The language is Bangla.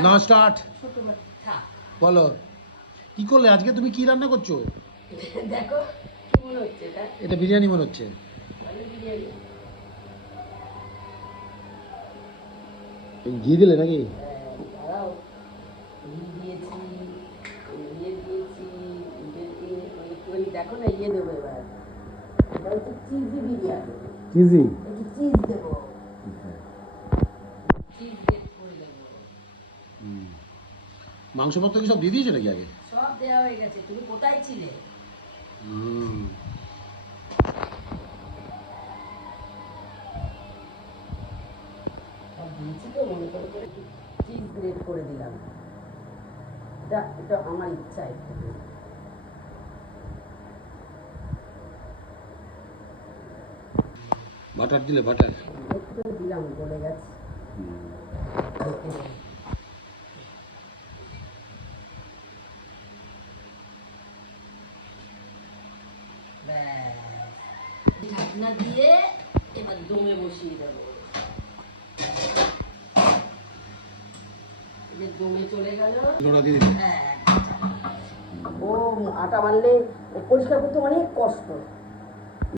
না স্টার্ট বলো কি করলে আজকে তুমি কি রান্না করছো? দেখো কি মনে হচ্ছে এটা? এটা বিরিয়ানি মনে হচ্ছে। ঘি দিলে নাকি? দাঁড়াও, ঘি দিয়েছি, দিয়েছি, একটুখানি দেখো না, দেবো এবার। এটা হচ্ছে চিজি বিরিয়ানি। চিজি? একটু চিজ দেবো, চিজ করে দেবো। মাংসপত্র কি সব দিয়ে দিয়েছো নাকি আগে? সব দেওয়া হয়ে গেছে। তুমি কোথায় ছিলে? সব দিয়েছি তো, মনে করে করে চিজ গ্রেট করে দিলাম। এটা আমার ইচ্ছা একটু। বাটার দিলে? বাটার একটু দিলাম, গলে গেছে। ঢাকনা দিয়ে এবার দমে বসিয়ে দেবো। দমে চলে গেল। হ্যাঁ, ও আটা মারলে পরিষ্কার করতে অনেক কষ্ট।